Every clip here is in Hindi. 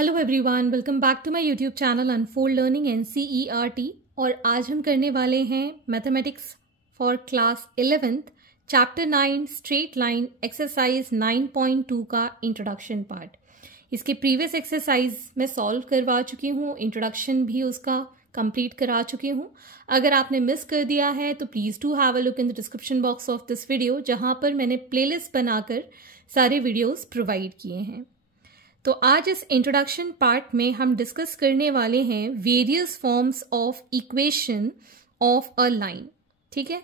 Hello everyone, welcome back to my YouTube channel Unfold Learning NCERT। और आज हम करने वाले हैं mathematics for class 11th chapter 9 straight line exercise 9.2 का इंट्रोडक्शन पार्ट। इसके प्रीवियस एक्सरसाइज मैं सॉल्व करवा चुकी हूँ, इंट्रोडक्शन भी उसका कंप्लीट करा चुकी हूँ। अगर आपने मिस कर दिया है तो please do have a look in the description box of this video, जहाँ पर मैंने प्लेलिस्ट बनाकर सारे वीडियोज़ प्रोवाइड किए हैं। तो आज इस इंट्रोडक्शन पार्ट में हम डिस्कस करने वाले हैं various forms of equation of a line. ठीक है,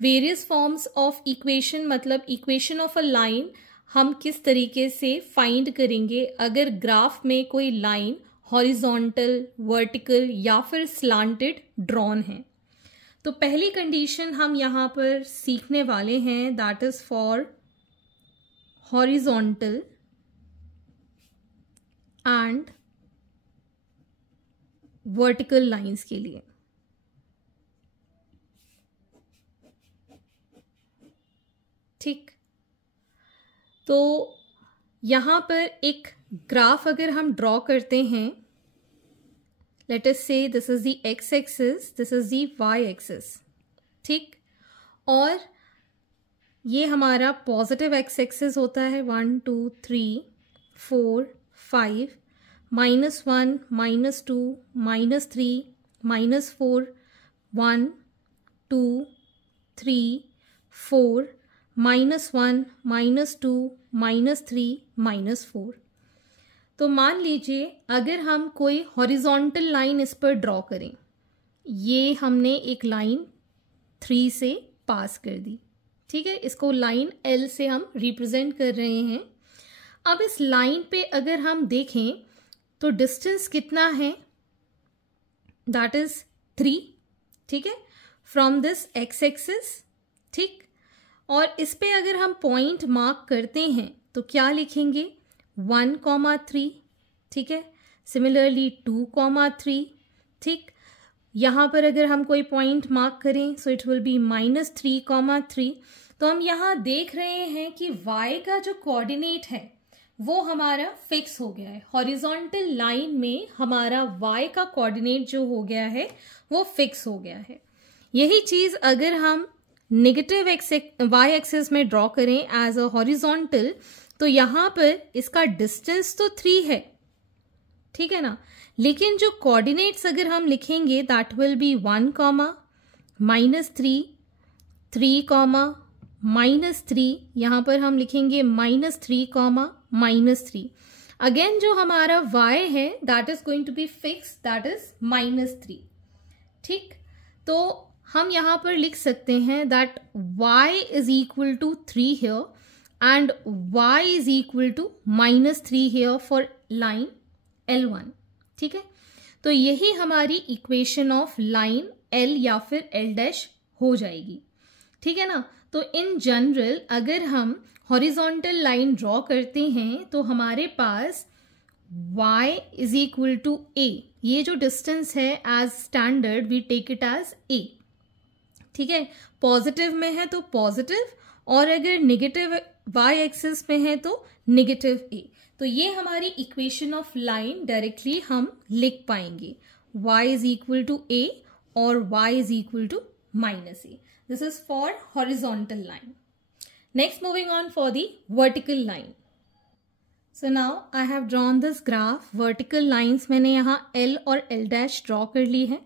वेरियस फॉर्म्स ऑफ इक्वेशन मतलब इक्वेशन ऑफ अ लाइन हम किस तरीके से फाइंड करेंगे अगर ग्राफ में कोई लाइन हॉरिजॉन्टल, वर्टिकल या फिर स्लांटेड ड्रॉन है। तो पहली कंडीशन हम यहाँ पर सीखने वाले हैं, that is for horizontal and vertical lines के लिए। ठीक, तो यहां पर एक ग्राफ अगर हम ड्रॉ करते हैं, let us say this is the x axis, this is the y axis. ठीक, और ये हमारा पॉजिटिव एक्स एक्सिस होता है 1 2 3 4 5, -1, -2, -3, -4, 1 2 3 4, -1, -2, -3, -4। तो मान लीजिए अगर हम कोई हॉरिजॉन्टल लाइन इस पर ड्रॉ करें, ये हमने एक लाइन 3 से पास कर दी। ठीक है, इसको लाइन L से हम रिप्रेजेंट कर रहे हैं। अब इस लाइन पे अगर हम देखें तो डिस्टेंस कितना है, दैट इज 3। ठीक है, फ्रॉम दिस एक्स एक्सिस। ठीक, और इस पे अगर हम पॉइंट मार्क करते हैं तो क्या लिखेंगे 1,3। ठीक है, सिमिलरली 2,3। ठीक, यहाँ पर अगर हम कोई पॉइंट मार्क करें सो इट विल बी -3,3। तो हम यहाँ देख रहे हैं कि y का जो कोऑर्डिनेट है वो हमारा फिक्स हो गया है। हॉरिजॉन्टल लाइन में हमारा y का कोऑर्डिनेट जो हो गया है वो फिक्स हो गया है। यही चीज अगर हम नेगेटिव y एक्सिस में ड्रॉ करें एज अ हॉरिजॉन्टल, तो यहाँ पर इसका डिस्टेंस तो 3 है। ठीक है ना, लेकिन जो कोऑर्डिनेट्स अगर हम लिखेंगे दैट विल बी 1, -3, 3, -3, यहाँ पर हम लिखेंगे -3, -3। अगेन जो हमारा y है that is going to be fix, that is -3। ठीक, तो हम यहाँ पर लिख सकते हैं that y is equal to 3 here and y is equal to -3 here for line L1। ठीक है, तो यही हमारी इक्वेशन ऑफ लाइन L या फिर L' हो जाएगी। ठीक है ना, तो इन जनरल अगर हम हॉरिजॉन्टल लाइन ड्रॉ करते हैं तो हमारे पास y is equal to a, ये जो डिस्टेंस है as standard we take it as a। ठीक है, पॉजिटिव में है तो पॉजिटिव, और अगर नेगेटिव y एक्सिस में है तो नेगेटिव a। तो ये हमारी इक्वेशन ऑफ लाइन डायरेक्टली हम लिख पाएंगे, y is equal to a और y is equal to -a. This is for horizontal line. Next, moving on for the vertical line. So now I have drawn this graph. Vertical lines मैंने यहाँ L और L' draw कर ली है।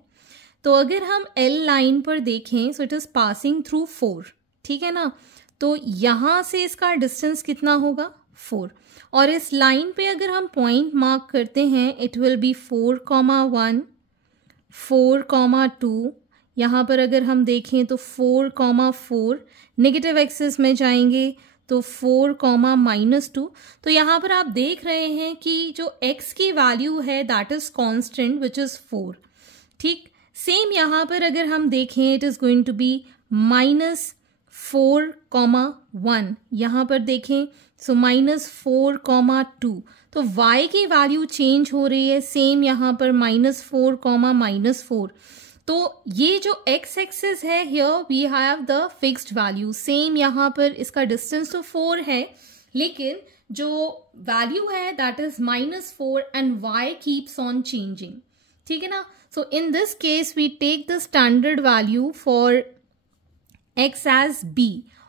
तो अगर हम L लाइन पर देखें so it is passing through 4। ठीक है ना, तो यहाँ से इसका डिस्टेंस कितना होगा 4, और इस लाइन पे अगर हम पॉइंट मार्क करते हैं इट विल बी 4,1, 4,2। यहाँ पर अगर हम देखें तो 4,4, नेगेटिव एक्सिस में जाएंगे तो 4, -2। तो यहाँ पर आप देख रहे हैं कि जो x की वैल्यू है that is constant which is 4। ठीक, सेम यहाँ पर अगर हम देखें it is going to be -4,1। यहाँ पर देखें सो -4,2। तो y की वैल्यू चेंज हो रही है, सेम यहाँ पर -4, -4। तो ये जो x एक्सिस है here we have the fixed value, same यहाँ पर इसका डिस्टेंस तो 4 है, लेकिन जो वैल्यू है that is -4 and y keeps on changing, ठीक है ना. So in this case we take the standard value for x as b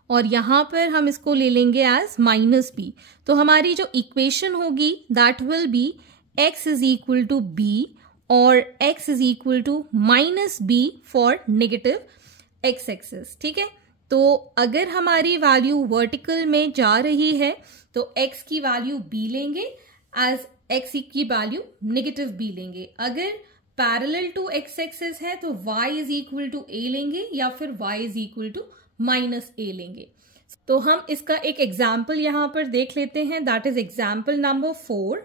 और यहां पर हम इसको ले लेंगे एज -b. तो हमारी जो इक्वेशन होगी that will be x is equal to b और x is equal to -b for negative x axis, ठीक है. तो अगर हमारी वैल्यू वर्टिकल में जा रही है तो x की वैल्यू b लेंगे एज x की वैल्यू नेगेटिव b लेंगे. अगर पैरेलल टू x एक्सिस है तो y is equal to a लेंगे या फिर y is equal to -a लेंगे. तो हम इसका एक एग्जाम्पल यहां पर देख लेते हैं, that is example number 4.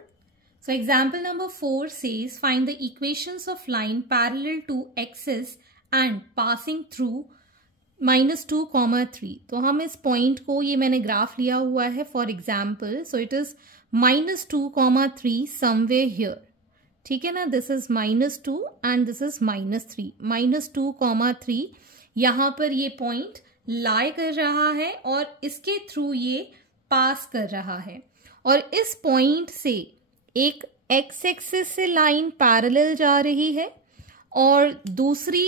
So example number 4 says find the equations of line parallel to axis and passing through -2, 3. तो हम इस पॉइंट को, ये मैंने ग्राफ लिया हुआ है for example, so it is -2, 3 somewhere here, ठीक है ना. This is -2 and this is -3. -2, 3 यहाँ पर ये पॉइंट लाई कर रहा है और इसके थ्रू ये पास कर रहा है और इस पॉइंट से एक x एक्सिस से लाइन पैरेलल जा रही है और दूसरी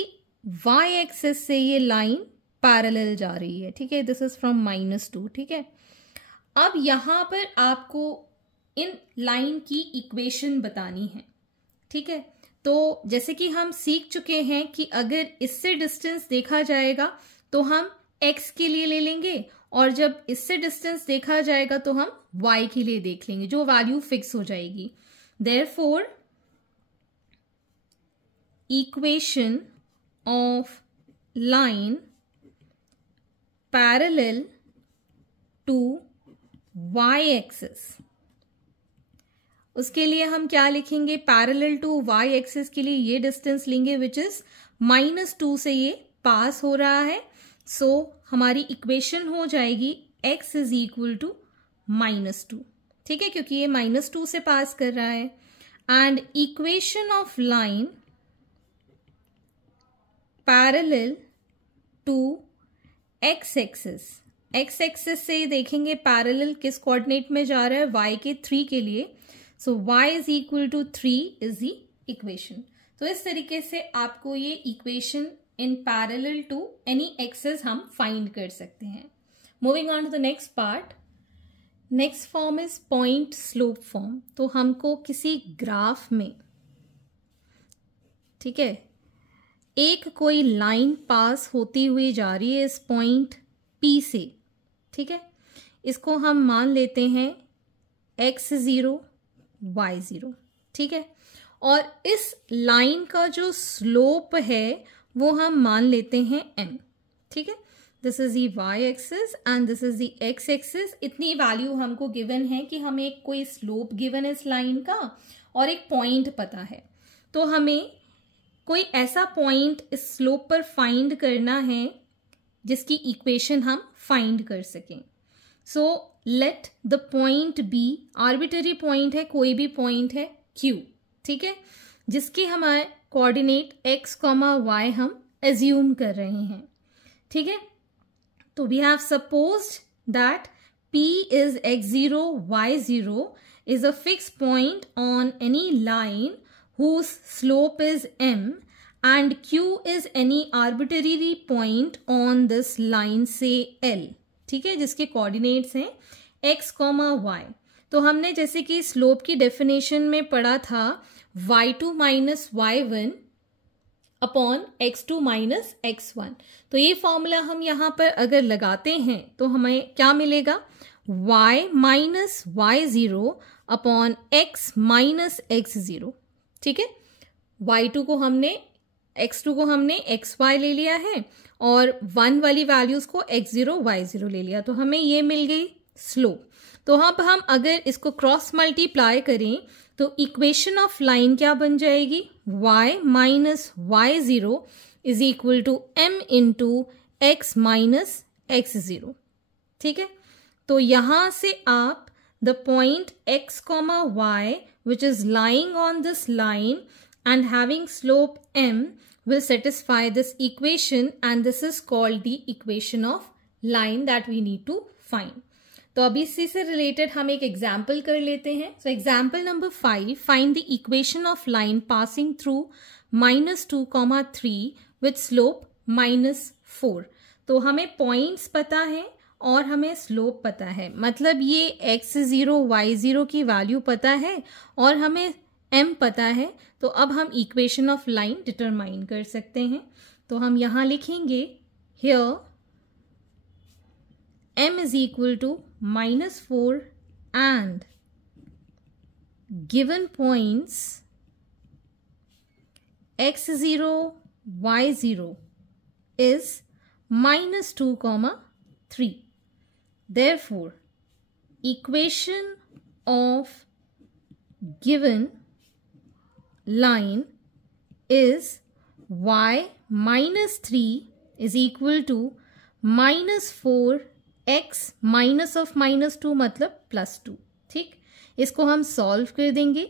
y एक्सिस से ये लाइन पैरेलल जा रही है, ठीक है. दिस इज फ्रॉम -2, ठीक है. अब यहां पर आपको इन लाइन की इक्वेशन बतानी है, ठीक है. तो जैसे कि हम सीख चुके हैं कि अगर इससे डिस्टेंस देखा जाएगा तो हम x के लिए ले लेंगे और जब इससे डिस्टेंस देखा जाएगा तो हम y के लिए देख लेंगे, जो वैल्यू फिक्स हो जाएगी. Therefore equation of line parallel to y axis, उसके लिए हम क्या लिखेंगे, पैरेलल टू y एक्सिस के लिए ये डिस्टेंस लेंगे विच इज -2 से ये पास हो रहा है. सो हमारी इक्वेशन हो जाएगी x इज इक्वल टू -2, ठीक है, क्योंकि ये -2 से पास कर रहा है. And equation of line parallel to x axis से देखेंगे पैरेलल किस कोऑर्डिनेट में जा रहा है, y के 3 के लिए. So y is equal to 3 is the equation. तो इस तरीके से आपको ये equation in parallel to any axis हम फाइंड कर सकते हैं. Moving on to the next part. Next form is point slope form. तो हमको किसी ग्राफ में, ठीक है, एक कोई लाइन पास होती हुई जा रही है इस पॉइंट P से, ठीक है. इसको हम मान लेते हैं x0, y0, ठीक है. और इस लाइन का जो स्लोप है वो हम मान लेते हैं m, ठीक है. This is the y axis and this is the x axis. इतनी वैल्यू हमको गिवन है कि हमें कोई स्लोप गिवन है इस लाइन का और एक पॉइंट पता है. तो हमें कोई ऐसा पॉइंट इस स्लोप पर फाइंड करना है जिसकी इक्वेशन हम फाइंड कर सकें. So let the point be, arbitrary point है, कोई भी पॉइंट है Q, ठीक है, जिसकी हमारे कोऑर्डिनेट x, y हम एज्यूम कर रहे हैं, ठीक है. तो we have supposed that P is x0, y0 is a fixed point on any line whose slope is m and Q is any arbitrary point on this line say L, ठीक है, जिसके कोऑर्डिनेट्स हैं x, y. तो हमने जैसे कि स्लोप की डेफिनेशन में पढ़ा था y2 minus y1 upon x2 minus x1. तो ये फॉर्मूला हम यहाँ पर अगर लगाते हैं तो हमें क्या मिलेगा, y minus y0 upon x minus x0, ठीक है. y2 को हमने, x2 को हमने xy ले लिया है और 1 वाली वैल्यूज को x0, y0 ले लिया, तो हमें ये मिल गई स्लोप. तो अब हम अगर इसको क्रॉस मल्टीप्लाई करें तो इक्वेशन ऑफ लाइन क्या बन जाएगी, y minus y0 is equal to m into x minus x0, ठीक है. तो यहां से आप the point x, y which is lying on this line and having slope m will satisfy this equation and this is called the equation of line that we need to find. तो अभी इसी से रिलेटेड हम एक एग्जाम्पल कर लेते हैं. So example number 5, find the equation of line passing through -2,3 with slope -4. तो हमें पॉइंट्स पता है और हमें स्लोप पता है, मतलब ये x0 y0 की वैल्यू पता है और हमें m पता है. तो अब हम इक्वेशन ऑफ लाइन डिटरमाइन कर सकते हैं. तो हम यहाँ लिखेंगे here m is equal to -4 and given points x0 y0 is -2,3. Therefore, equation of given line is y -3 is equal to -4x minus of -2 मतलब +2. ठीक, इसको हम सॉल्व कर देंगे.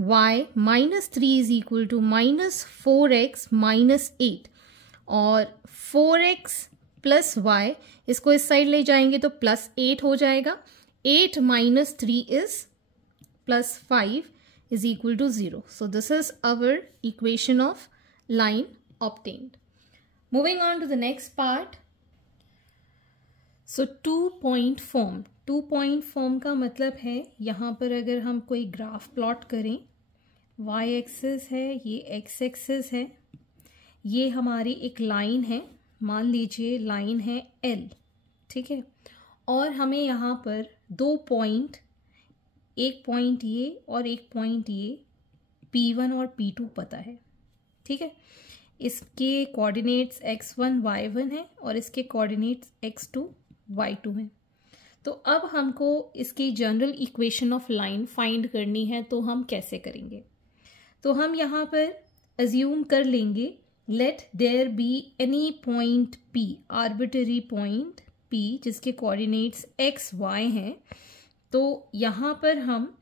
y -3 is equal to -4x -8 और 4x प्लस y, इसको इस साइड ले जाएंगे तो +8 हो जाएगा. 8 - 3 is +5 is equal to 0. So this is our equation of line obtained. Moving on to the next part. So 2-point form. 2-point form का मतलब है यहाँ पर अगर हम कोई ग्राफ प्लॉट करें, y एक्सिस है, ये x एक्सिस है, ये हमारी एक लाइन है, मान लीजिए लाइन है L. ठीक है, और हमें यहाँ पर 2 पॉइंट, एक पॉइंट ये और एक पॉइंट ये P1 और P2 पता है. ठीक है, इसके कोऑर्डिनेट्स x1 y1 है और इसके कोऑर्डिनेट्स x2 y2 है. तो अब हमको इसकी general equation of line find करनी है. तो हम कैसे करेंगे? तो हम यहाँ पर अज्यूम कर लेंगे let there be any point P, arbitrary point P जिसके कोऑर्डिनेट्स x y हैं. तो यहाँ पर हम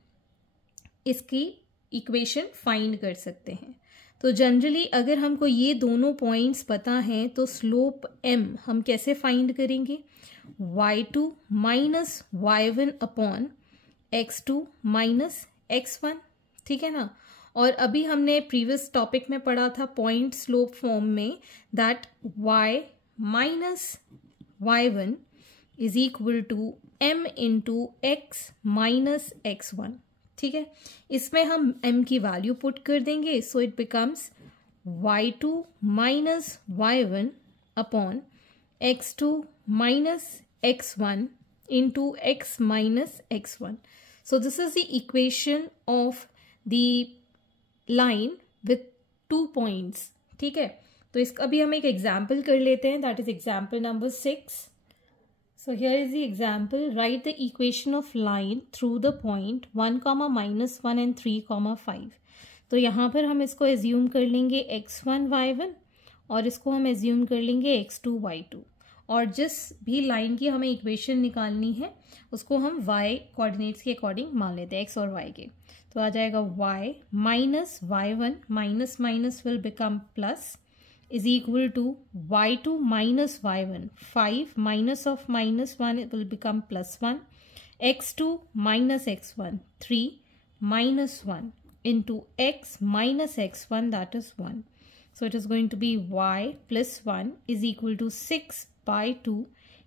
इसकी इक्वेशन फाइंड कर सकते हैं. तो जनरली अगर हमको ये दोनों पॉइंट्स पता हैं तो स्लोप m हम कैसे फाइंड करेंगे? y2 minus y1 upon x2 minus x1. ठीक है ना. और अभी हमने प्रीवियस टॉपिक में पढ़ा था पॉइंट स्लोप फॉर्म में that y minus y1 is equal to m into x minus x1. ठीक है, इसमें हम m की वैल्यू पुट कर देंगे. So it becomes y2 minus y1 upon x2 minus x1 into x minus x1. So this is the equation of the line with 2 points. ठीक है, तो इसका भी हम एक एग्जाम्पल कर लेते हैं. That is example number 6. So here is the example. Write the equation of line through the point 1, -1 and 3, 5. तो यहाँ पर हम इसको एज्यूम कर लेंगे x1 y1 और इसको हम एज्यूम कर लेंगे x2 y2. और जिस भी लाइन की हमें इक्वेशन निकालनी है उसको हम y कोऑर्डिनेट्स के अकॉर्डिंग मान लेते हैं, x और y के. तो आ जाएगा y minus y1 minus minus will become plus is equal to y2 minus y1. 5 minus of minus 1 it will become plus 1. x2 minus x1. 3 minus 1 into x minus x1, that is 1. So it is going to be y plus 1 is equal to 6 by 2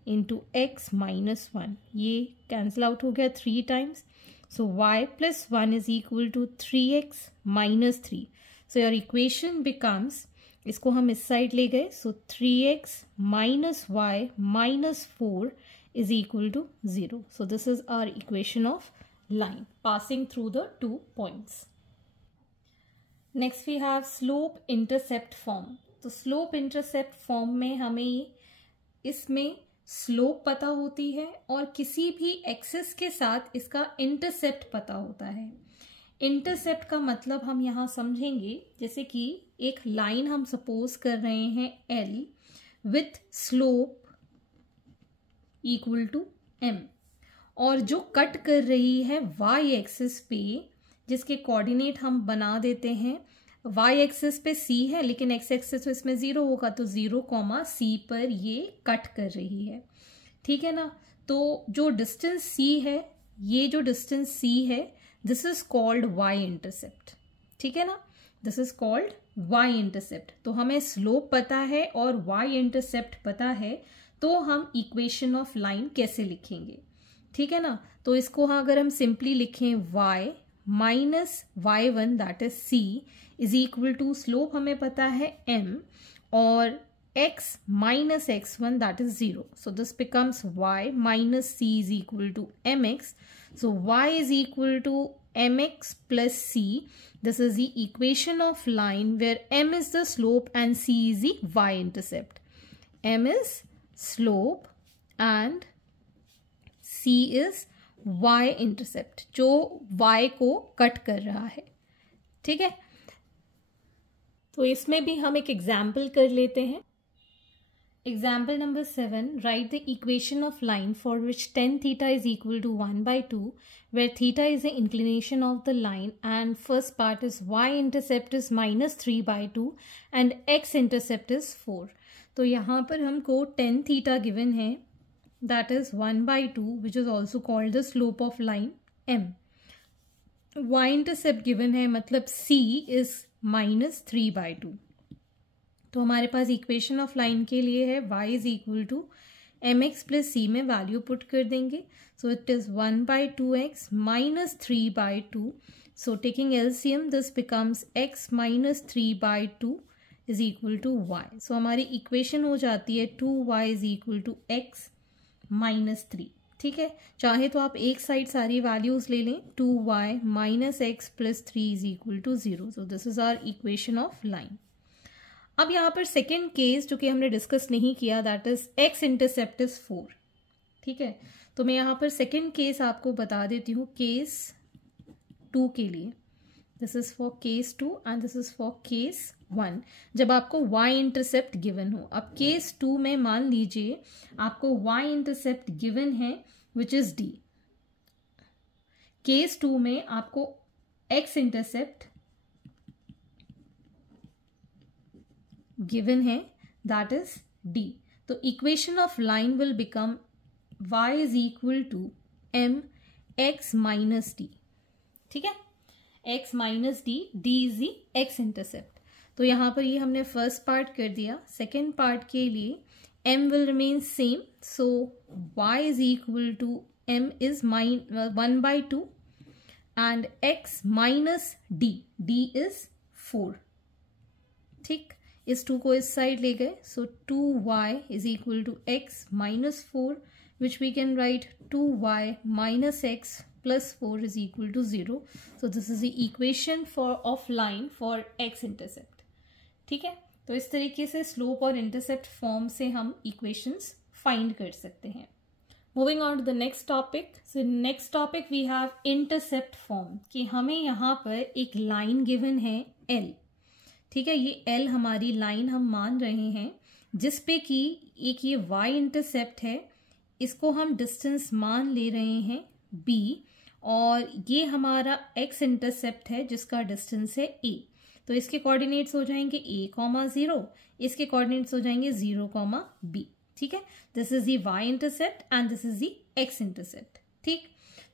into x minus 1. ये cancel out हो गया 3 times. So y plus 1 is equal to 3x minus 3. So your equation becomes, इसको हम इस साइड ले गए. So 3x minus y minus 4 is equal to 0. So this is our equation of line passing through the 2 points. Next we have slope intercept form. तो स्लोप इंटरसेप्ट फॉर्म में हमें इसमें स्लोप पता होती है और किसी भी एक्सिस के साथ इसका इंटरसेप्ट पता होता है. इंटरसेप्ट का मतलब हम यहाँ समझेंगे जैसे कि एक लाइन हम सपोज कर रहे हैं L with slope equal to m और जो कट कर रही है y एक्सिस पे, जिसके कोऑर्डिनेट हम बना देते हैं. y एक्सिस पे c है लेकिन x एक्सिस पे इसमें 0 होगा तो 0, c पर ये कट कर रही है. ठीक है ना. तो जो डिस्टेंस सी है, ये जो डिस्टेंस सी है, this is called y intercept, ठीक है ना, this is called y intercept. तो हमें स्लोप पता है और वाई इंटरसेप्ट पता है, तो हम इक्वेशन ऑफ लाइन कैसे लिखेंगे, ठीक है ना। तो इसको अगर हम सिंपली लिखें y minus y1 that is c is equal to, slope हमें पता है m और x minus x1 that is 0, so this becomes y minus c is equal to mx, so y is equal to mx plus c. This is the equation of line where m is the slope and c is the y-intercept. m is slope and c is y-intercept, जो y को कट कर रहा है, ठीक है। तो इसमें भी हम एक एग्जाम्पल कर लेते हैं। Example number 7, write the equation of line for which tan theta is equal to 1/2, where theta is the inclination of the line and first part is y-intercept is minus 3/2 and x-intercept is 4. तो यहाँ पर हमको tan theta given है, that is 1/2, which is also called the slope of line m. y-intercept given है, मतलब c is minus 3/2. तो हमारे पास इक्वेशन ऑफ लाइन के लिए है y is equal to m x plus c में वैल्यू पुट कर देंगे, so it is 1/2x minus 3/2, so taking LCM this becomes x minus 3/2 is equal to y। So हमारी इक्वेशन हो जाती है 2y is equal to x minus 3, ठीक है। चाहे तो आप एक साइड सारी वैल्यूज ले लें, 2y minus x plus 3 is equal to 0, so this is our equation of line. अब यहाँ पर सेकेंड केस जो कि हमने डिस्कस नहीं किया, that is x intercept is 4, ठीक है। तो मैं यहाँ पर सेकेंड केस आपको बता देती हूँ केस 2 के लिए। This is for case 2 and this is for case 1, जब आपको y इंटरसेप्ट गिवन हो। अब केस 2 में मान लीजिए आपको y इंटरसेप्ट गिवन है विच इज d। केस 2 में आपको x इंटरसेप्ट given है, that is d. तो equation of line will become y is equal to m x minus d, ठीक है, x minus d, d is the x intercept. तो यहाँ पर ये हमने फर्स्ट पार्ट कर दिया। सेकेंड पार्ट के लिए m will remain same, so y is equal to m is 1/2 and x minus d, d is 4, ठीक। इस 2 को इस साइड ले गए, so 2y is equal to x minus 4, which we can write 2y minus x plus 4 is equal to 0, so this is the equation for of line for x intercept, ठीक है। तो इस तरीके से स्लोप और इंटरसेप्ट फॉर्म से हम इक्वेशंस फाइंड कर सकते हैं। Moving on to the next topic, so next topic we have intercept form, कि हमें यहाँ पर एक लाइन गिवन है l, ठीक है। ये L हमारी लाइन हम मान रहे हैं, जिस पे कि एक ये y इंटरसेप्ट है, इसको हम डिस्टेंस मान ले रहे हैं b, और ये हमारा x इंटरसेप्ट है जिसका डिस्टेंस है a। तो इसके कोऑर्डिनेट्स हो जाएंगे a, 0, इसके कोऑर्डिनेट्स हो जाएंगे 0, b, ठीक है। This is the y intercept and this is the x intercept, ठीक।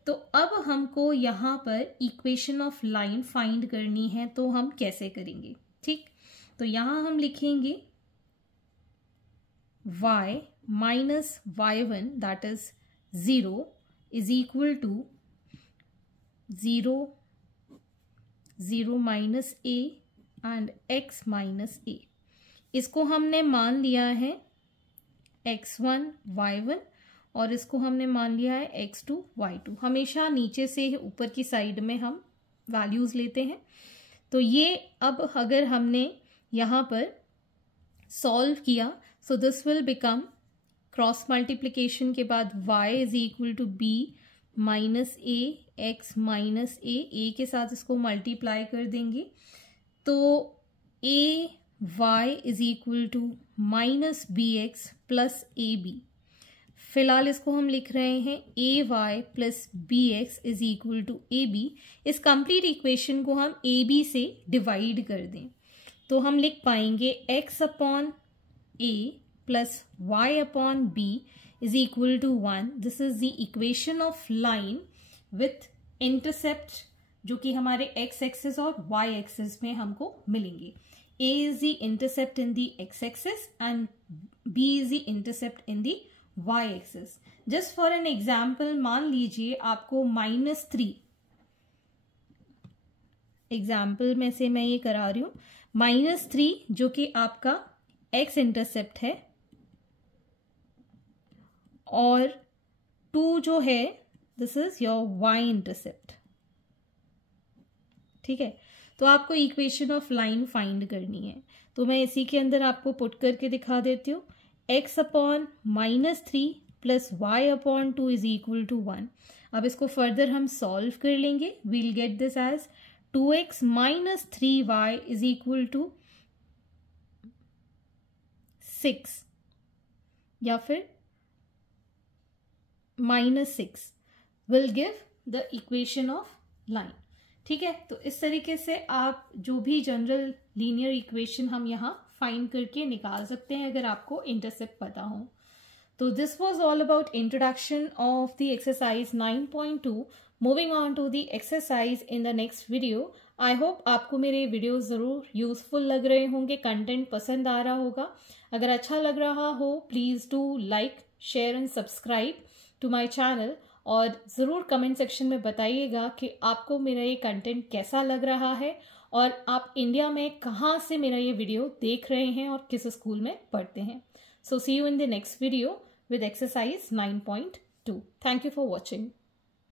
तो अब हमको यहाँ पर इक्वेशन ऑफ लाइन फाइंड करनी है, तो हम कैसे करेंगे, ठीक। तो यहां हम लिखेंगे y minus y1 that is 0 is equal to 0, 0 minus a and x minus a। इसको हमने मान लिया है x1 y1 और इसको हमने मान लिया है x2 y2। हमेशा नीचे से ऊपर की साइड में हम वैल्यूज लेते हैं। तो ये अब अगर हमने यहाँ पर सॉल्व किया, so this will become cross multiplication के बाद y is equal to b minus a x minus a के साथ इसको मल्टीप्लाई कर देंगे, तो a y is equal to minus b x plus a b. फिलहाल इसको हम लिख रहे हैं a y plus b x is equal to a b. इस कंप्लीट इक्वेशन को हम ए बी से डिवाइड कर दें तो हम लिख पाएंगे x upon a plus y upon b is equal to 1. This is the equation of line with intercept जो कि हमारे x axis और y axis में हमको मिलेंगे. A is the intercept in the x axis and B is the intercept in the y axis. Just for an example, मान लीजिए आपको -3, एग्जाम्पल में से मैं ये करा रही हूँ, -3 जो कि आपका x इंटरसेप्ट है और 2 जो है this is your y intercept. ठीक है, तो आपको इक्वेशन ऑफ लाइन फाइंड करनी है. तो मैं इसी के अंदर आपको पुट करके दिखा देती हूँ. x अपॉन -3 प्लस y अपॉन 2 इज इक्वल टू 1. अब इसको फर्दर हम सॉल्व कर लेंगे. We'll get this as 2x minus 3y is equal to 6 या फिर -6 will give the equation of line. ठीक है, तो इस तरीके से आप जो भी जनरल लीनियर इक्वेशन हम यहाँ फाइंड करके निकाल सकते हैं अगर आपको इंटरसेप्ट पता हो. तो this was all about introduction of the exercise 9.2. Moving on to the exercise in the next video. I hope आपको मेरे वीडियो ज़रूर यूजफुल लग रहे होंगे, कंटेंट पसंद आ रहा होगा. अगर अच्छा लग रहा हो please do like, share and subscribe to my channel. और ज़रूर कमेंट सेक्शन में बताइएगा कि आपको मेरा ये कंटेंट कैसा लग रहा है और आप इंडिया में कहाँ से मेरा ये वीडियो देख रहे हैं और किस स्कूल में पढ़ते हैं. So see you in the next video with exercise 9.2. Thank you for watching.